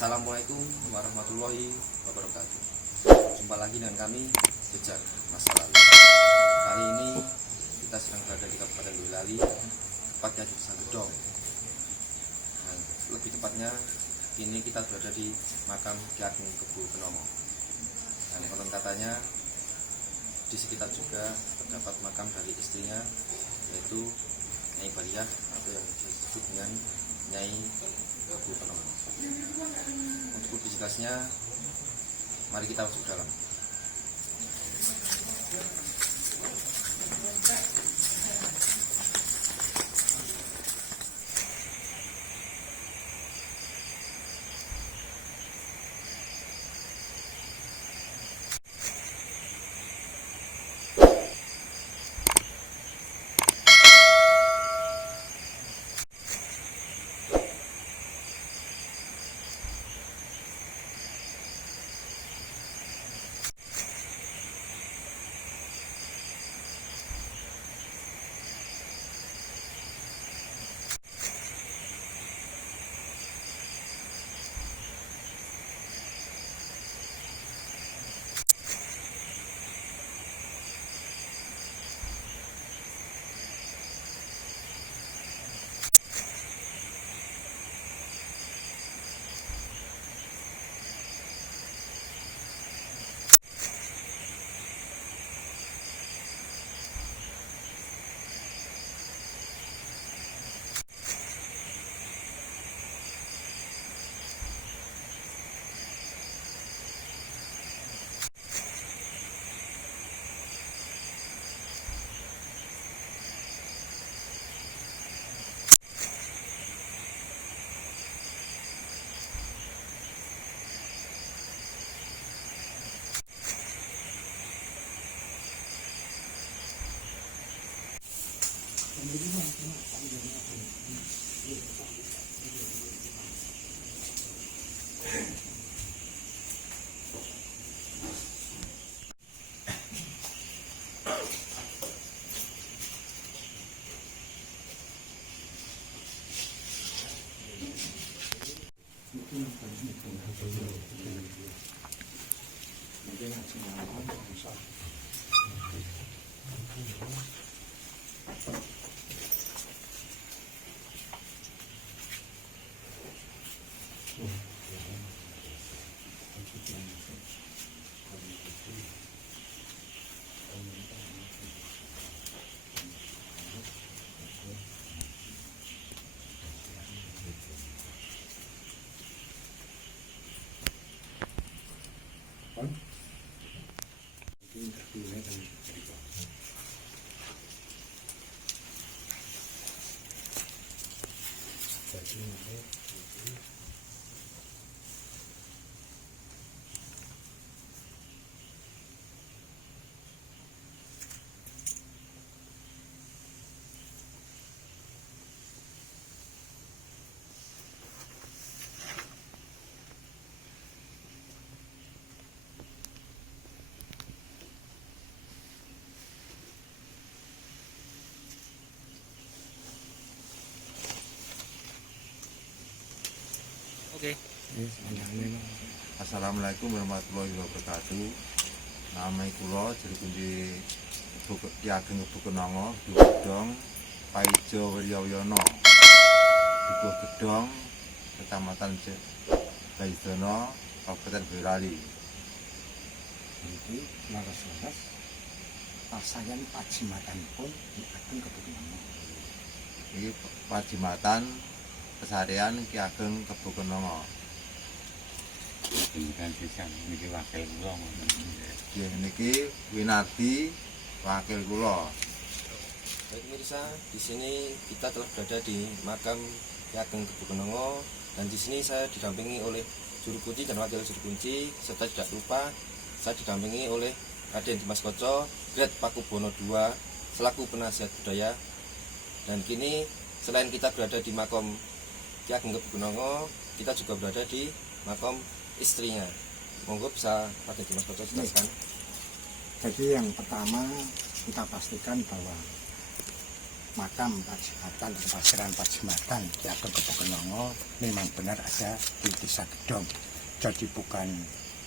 Assalamualaikum warahmatullahi wabarakatuh. Jumpa lagi dengan kami Jejak Masa Lalu. Kali ini kita sedang berada di Kabupaten Boyolali, tepatnya di Desa Gedong. Nah, lebih tepatnya kini kita berada di makam Ki Ageng Kebo Kenomo. Dan konon katanya di sekitar juga terdapat makam dari istrinya, yaitu Nyai Baliah atau yang disebut dengan Nyai Kebo Kenomo. Untuk lebih jelasnya, mari kita masuk dalam. Oke. Assalamualaikum warahmatullahi wabarakatuh. Nama kula Juru Kunci Ki Ageng Kebo Kenomo, Dukuh Gedong, Paijo Wiryawana, Dukuh Gedong, Kecamatan Baidono, Kabupaten Boyolali. Iki laras-laras pasayan pajimatanipun Ki Ageng Kebo Kenomo. Iki pajimatan keseharian Ki Ageng Kebo Kenomo. Pendidikan sisa niki wakil kula ngoten. Nggih niki winardi wakil kula. Baik pemirsa, di sini kita telah berada di makam Ki Ageng Kebo Kenomo, dan di sini saya didampingi oleh juru kunci dan wakil juru kunci, serta tidak lupa saya didampingi oleh Raden Dimas Koco, Grade Pakubono II, selaku penasihat budaya. Dan kini selain kita berada di makam Ki Ageng Kebo Kenomo, kita juga berada di makam istrinya. Monggo bisa Raden Dimas Koco jelaskan. Jadi yang pertama kita pastikan bahwa makam Pajimatan dan Pasiran Pajimatan Ki Ageng Kebokenongo memang benar ada di Desa Gedong. Jadi bukan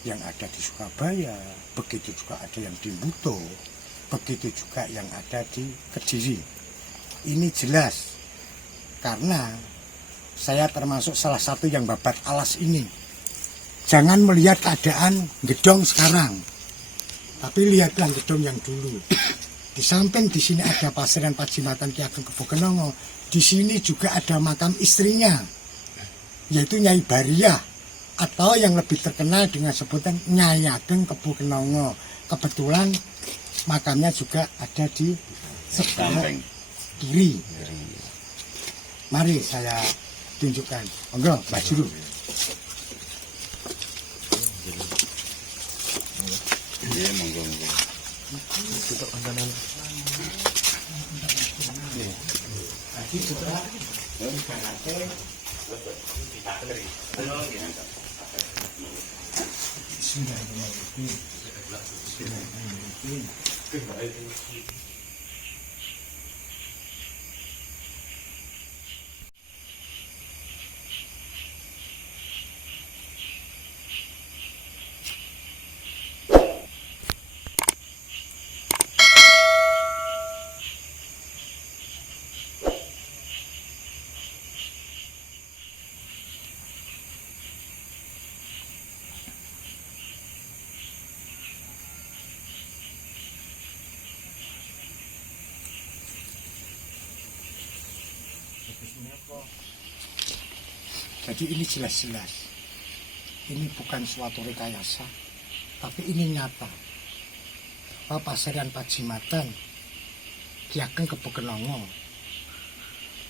yang ada di Surabaya, begitu juga ada yang di Buto, begitu juga yang ada di Kediri. Ini jelas karena saya termasuk salah satu yang babat alas ini. Jangan melihat keadaan Gedong sekarang, tapi lihatlah Gedong yang dulu. Di samping di sini ada Pasiran Pajimatan Ki Ageng Kebokenongo, di sini juga ada makam istrinya, yaitu Nyai Bariah, atau yang lebih terkenal dengan sebutan Nyai Ageng Kebokenongo. Kebetulan makamnya juga ada di sebelah kiri. Mari saya tunjukkan. Monggo, Mbak Juru. Iya, monggo. Tadi sudah ibaratnya jadi ini jelas-jelas. Ini bukan suatu rekayasa, tapi ini nyata. Bahwa Pasiran Pajimatan Ki Ageng Kebokenongo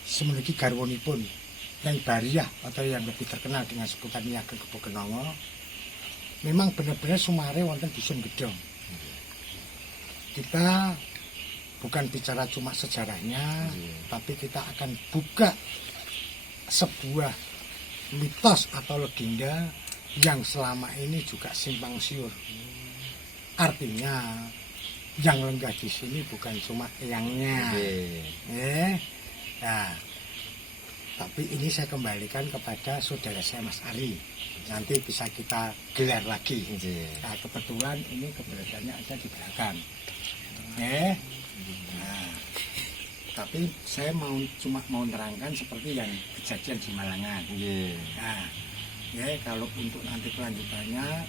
memiliki garwanipun Nyai Bariah atau yang lebih terkenal dengan sebutan Nyai Ageng Kebokenongo memang benar-benar sumare wonten Dusun Gedong. Kita bukan bicara cuma sejarahnya, tapi kita akan buka sebuah mitos atau legenda yang selama ini juga simpang siur. Artinya yang lenggah di sini bukan cuma eyangnya, nah, tapi ini saya kembalikan kepada saudara saya Mas Ari. Nanti bisa kita gelar lagi. Nah, kebetulan ini keberadaannya ada di belakang. Nah, tapi saya cuma mau nerangkan seperti yang kejadian di Malangan. Nah, kalau untuk nanti kelanjutannya,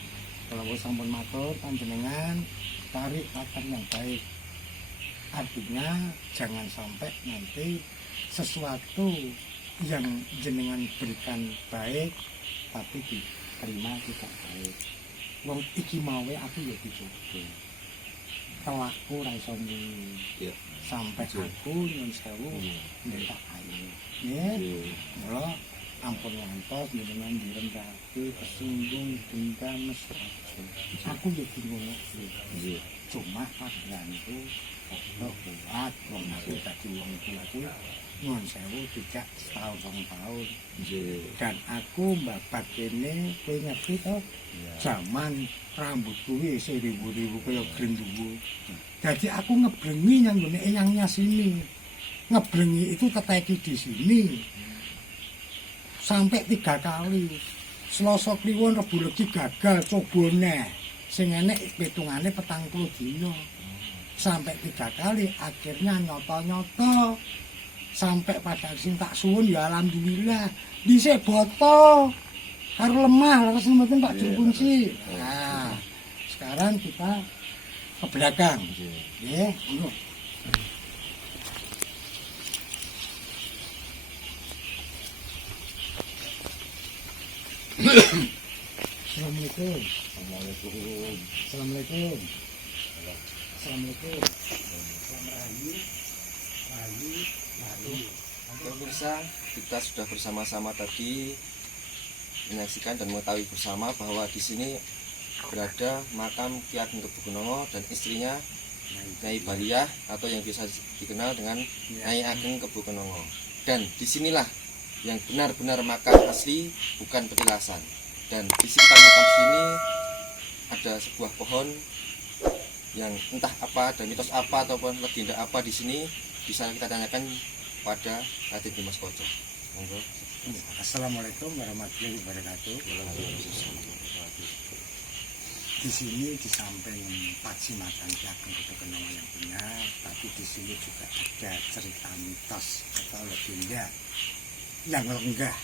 kalau sampun matur panjenengan tarik latar yang baik. Artinya jangan sampai nanti sesuatu yang jenengan berikan baik tapi diterima tidak baik. Wong iki mawe aku ya dicoba. Telakku ra iso sampai aku nyun sewu ndak ayu. Nggih. Mula ampun ngantos jenengan direndahke kesinggung dendam mesra. Aku ya bingung. Nggih. Cuma pakaianku kok kuat wong aku dadi wong iki nyun sewu tidak setahun. Dan aku babat kene kowe ngerti to? Zaman rambut kuwi isih ribu-ribu kaya grenduwo. Jadi aku ngeblengi nang gone eyangnya sini. Ngeblengi itu keteki di sini. Sampai 3 kali. Selasa Kliwon Rebu Legi gagal coba neh. Sing enek hitungane 40 dina. Sampai 3 kali akhirnya nyoto-nyoto. Sampai pada sing tak suwun ya alhamdulillah. Dhisik boto. Karo lemah terus mboten Pak Juru Kunci. Nah, sekarang kita ke belakang. Nggih, ngono. Assalamualaikum. Assalamualaikum. Assalamualaikum. Pemirsa, kita sudah bersama-sama tadi menyaksikan dan mengetahui bersama bahwa di sini berada makam Ki Ageng Kebokenongo dan istrinya Nyai Bariah atau yang biasa dikenal dengan Nyai Ageng Kebokenongo. Dan disinilah yang benar-benar makam asli, bukan petilasan. Dan di sekitar makam sini ada sebuah pohon yang entah apa dan mitos apa ataupun legenda apa di sini bisa kita tanyakan pada Raden Dimas Koco. Monggo. Assalamualaikum warahmatullahi wabarakatuh. Di sini di samping Pacimatan Ki Ageng Gedokenongo yang punya, tapi di sini juga ada cerita mitos atau legenda yang lenggah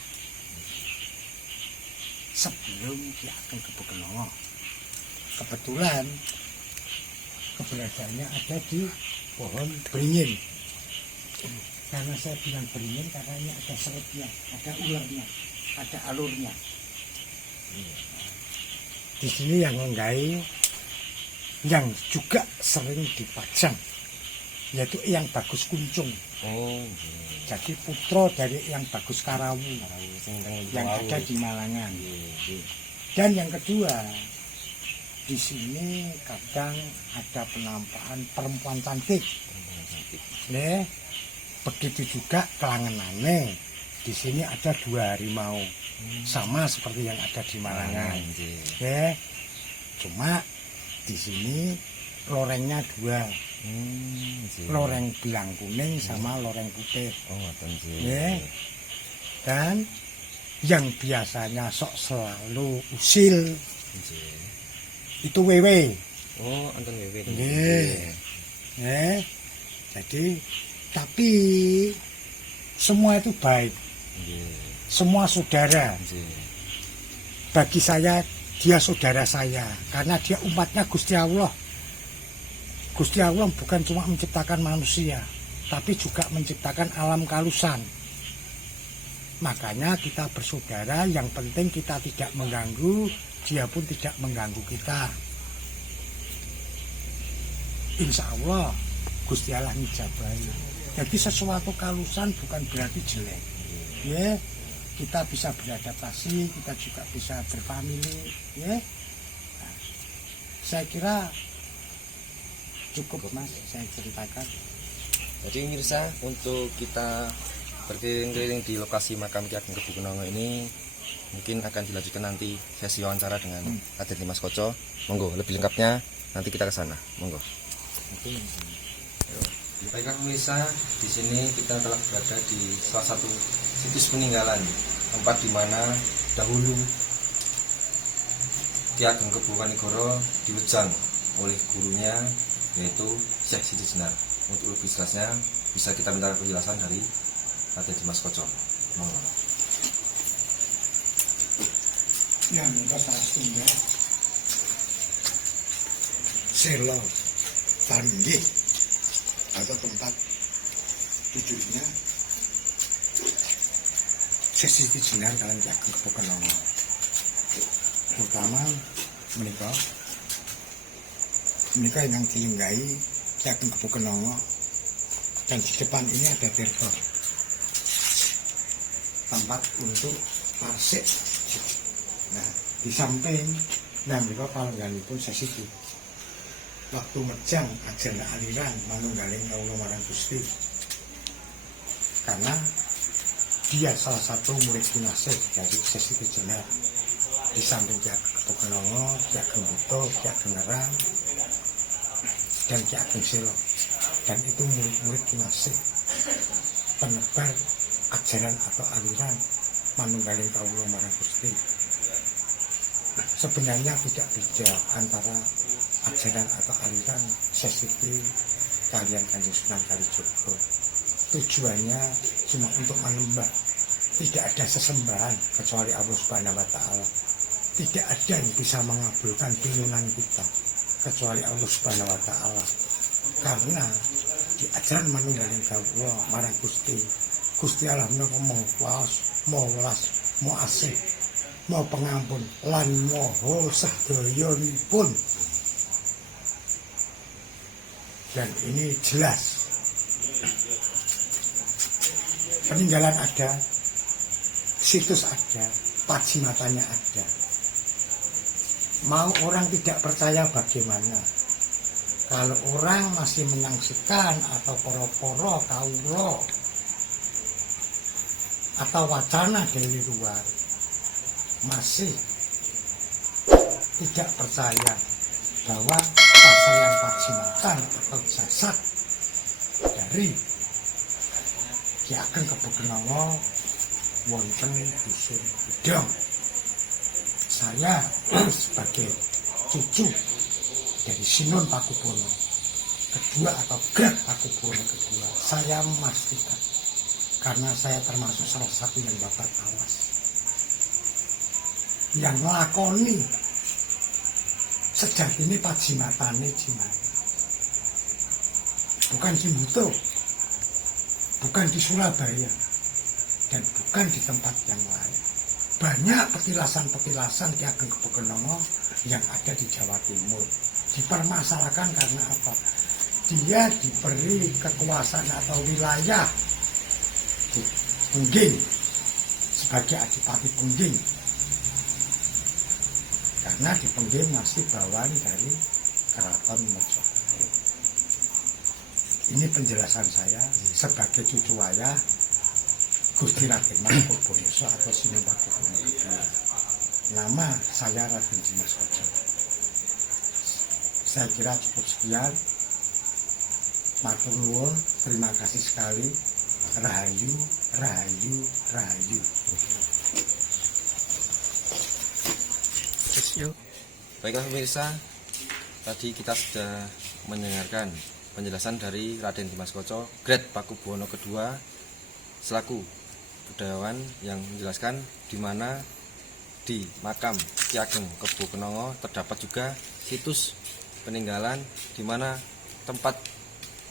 sebelum Ki Ageng Gedokenongo. Kebetulan keberadaannya ada di pohon beringin. Karena saya bilang beringin karena ini ada serutnya, ada ularnya, ada alurnya. Di sini yang menggai yang juga sering dipajang yaitu Eyang Bagus Kuncung. Jadi putra dari Eyang Bagus Karawu yang ada di Malangan. Dan yang kedua, di sini kadang ada penampakan perempuan cantik. Nih, begitu juga kelangenane. Di sini ada 2 harimau. Sama seperti yang ada di Malangan. Ya. Cuma di sini lorengnya 2. Loreng bilang kuning sama loreng putih. Ya. Dan yang biasanya sok selalu usil itu wewe. Anten wewe. Ya. Jadi tapi semua itu baik. Semua saudara. Bagi saya dia saudara saya karena dia umatnya Gusti Allah. Gusti Allah bukan cuma menciptakan manusia, tapi juga menciptakan alam kalusan. Makanya kita bersaudara, yang penting kita tidak mengganggu, dia pun tidak mengganggu kita. Insya Allah Gusti Allah ngijabahi. Jadi sesuatu kalusan bukan berarti jelek. Ya, kita bisa beradaptasi, kita juga bisa berfamili, ya. Nah, saya kira cukup Mas, saya ceritakan. Jadi mirsa, untuk kita berkeliling-keliling di lokasi makam Ki Ageng Gedokenongo ini mungkin akan dilanjutkan nanti sesi wawancara dengan Raden Dimas Koco. Monggo, lebih lengkapnya nanti kita ke sana. Monggo. Baiklah pemirsa, di sini kita telah berada di salah satu situs peninggalan, tempat di mana dahulu Ki Ageng Gedokenongo diwejang oleh gurunya, yaitu Syekh Siti Jenar. Untuk lebih jelasnya bisa kita minta penjelasan dari Raden Dimas Koco. Monggo. Ya, minta salah setunggal Selo Paringgih atau tempat duduknya Syekh Siti Jenar kalian Ki Ageng Gedokenongo. Terutama menika yang dilinggahi Ki Ageng Gedokenongo, dan di depan ini ada terbor, tempat untuk parsik. Nah, di samping menika palengganipun Syekh Siti waktu mejang ajana aliran manunggaling kawula marang Gusti, karena dia salah satu murid kinasih dari Syekh Siti Jenar. Di samping Ki Ageng Gedokenongo, Ki Ageng Buto, Ki Ageng Ngerang, dan Ki Ageng Selo, dan itu murid-murid kinasih penebar ajaran atau aliran manunggaling kawula marang Gusti. Sebenarnya tidak beda antara ajaran atau aliran Syekh Siti kalian Kanjeng Sunan Kalijaga. Tujuannya cuma untuk menyembah. Tidak ada sesembahan kecuali Allah Subhanahu wa Ta'ala. Tidak ada yang bisa mengabulkan pinginan kita kecuali Allah Subhanahu wa Ta'ala. Karena di ajaran manunggaling kawula marang Gusti, Gusti Allah menika mau waos, mau welas, mau asih, mau pengampun lan moho sadoyonipun. Dan ini jelas. Peninggalan ada, situs ada, pacimatannya ada. Mau orang tidak percaya bagaimana? Kalau orang masih menyaksikan atau poro-poro, kaulo, atau wacana dari luar, masih tidak percaya bahwa pasayang pacimatan atau jasad dari Ki Ageng Kebokenongo wonten dusun Gedong. Saya sebagai cucu dari Sinon Pakubono kedua atau Greg Pakubono kedua, saya memastikan karena saya termasuk salah satu yang babar awas yang ngelakoni sejatinya Pak Jimatane Jimat, bukan di Buto, bukan di Surabaya, dan bukan di tempat yang lain. Banyak petilasan-petilasan Ki Ageng Kebokenongo yang ada di Jawa Timur dipermasalahkan karena apa? Dia diberi kekuasaan atau wilayah di Pungging sebagai Adipati Pungging, karena di Pungging masih bawaan dari Keraton Mojopahit. Ini penjelasan saya sebagai cucu ayah Gusti Raden Mas Purworeso atau Sinon Pakubono kedua. Nama saya Raden Dimas Koco. Saya kira cukup sekian. Matur nuwun, terima kasih sekali. Rahayu, rahayu, rahayu. Baiklah pemirsa, tadi kita sudah mendengarkan penjelasan dari Raden Dimas Koco, Grade Pakubono kedua, selaku budayawan yang menjelaskan di mana di makam Ki Ageng Kebokenongo terdapat juga situs peninggalan di mana tempat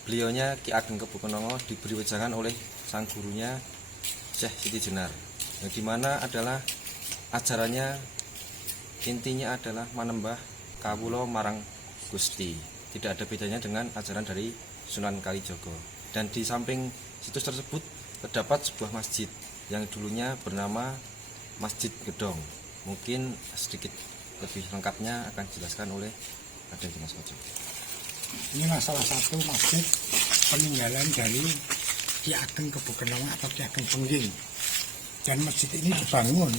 beliaunya Ki Ageng Kebokenongo diberi wejangan oleh sang gurunya Syekh Siti Jenar, yang di mana adalah ajarannya intinya adalah manembah kawula marang Gusti. Tidak ada bedanya dengan ajaran dari Sunan Kalijogo. Dan di samping situs tersebut terdapat sebuah masjid yang dulunya bernama Masjid Gedong. Mungkin sedikit lebih lengkapnya akan dijelaskan oleh Raden Dimas Koco. Ini salah satu masjid peninggalan dari Ki Ageng Kebokenongo atau Ki Ageng Pungging. Dan masjid ini dibangun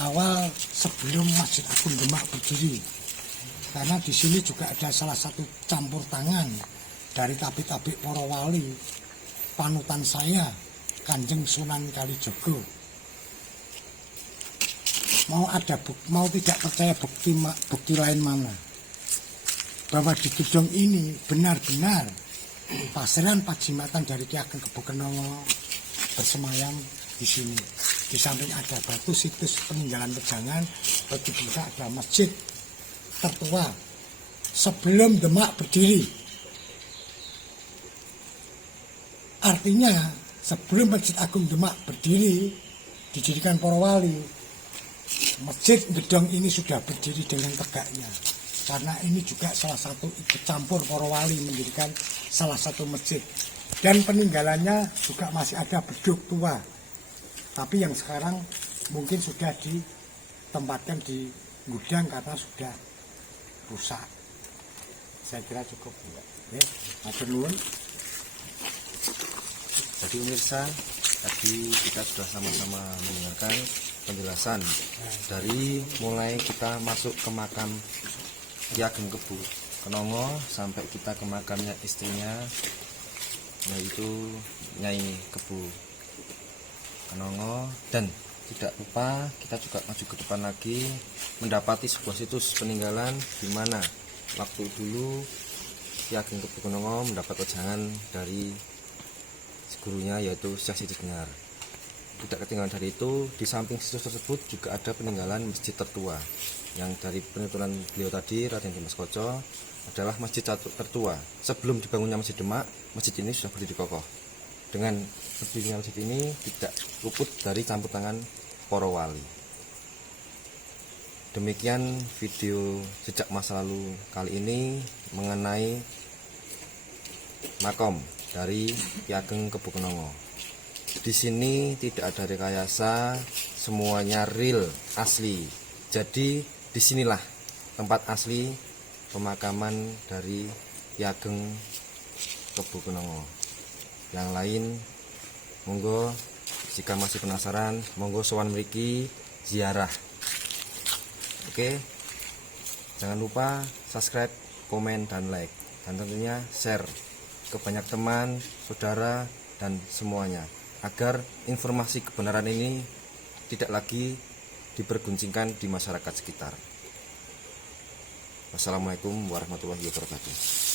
awal sebelum Masjid Agung Demak berdiri. Karena di sini juga ada salah satu campur tangan dari tabik-tabik para wali panutan saya, Kanjeng Sunan Kalijogo. Mau tidak percaya bukti lain mana? Bahwa di gedung ini benar-benar pasaran Pajimatan dari Ki Ageng Kebokenongo bersemayam di sini. Di samping ada batu situs peninggalan wejangan, begitu juga ada masjid tertua sebelum Demak berdiri. Artinya sebelum Masjid Agung Demak berdiri, didirikan para wali, Masjid Gedong ini sudah berdiri dengan tegaknya. Karena ini juga salah satu ikut campur para wali mendirikan salah satu masjid. Dan peninggalannya juga masih ada beduk tua. Tapi yang sekarang mungkin sudah ditempatkan di gudang karena sudah rusak. Saya kira cukup. Ya, matur nuwun. Jadi pemirsa, tadi kita sudah sama-sama mendengarkan penjelasan dari mulai kita masuk ke makam Ki Ageng Kebokenongo sampai kita ke makamnya istrinya, yaitu Nyai Kebokenongo. Dan tidak lupa kita juga maju ke depan lagi mendapati sebuah situs peninggalan di mana waktu dulu Ki Ageng Kebokenongo mendapat wejangan dari gurunya yaitu Syekh Siti Jenar. Tidak ketinggalan dari itu, di samping situs tersebut juga ada peninggalan masjid tertua yang dari penuturan beliau tadi, Raden Dimas Koco, adalah masjid tertua. Sebelum dibangunnya Masjid Demak, masjid ini sudah berdiri kokoh. Dengan berdirinya masjid ini tidak luput dari campur tangan para wali. Demikian video sejak masa lalu kali ini mengenai makom dari Ki Ageng Kebokenongo. Di sini tidak ada rekayasa, semuanya real, asli. Jadi disinilah tempat asli pemakaman dari Ki Ageng Kebokenongo. Yang lain, monggo jika masih penasaran, monggo sowan mriki ziarah. Oke, jangan lupa subscribe, komen, dan like, dan tentunya share ke banyak teman, saudara, dan semuanya. agar informasi kebenaran ini tidak lagi diperguncingkan di masyarakat sekitar. Wassalamualaikum warahmatullahi wabarakatuh.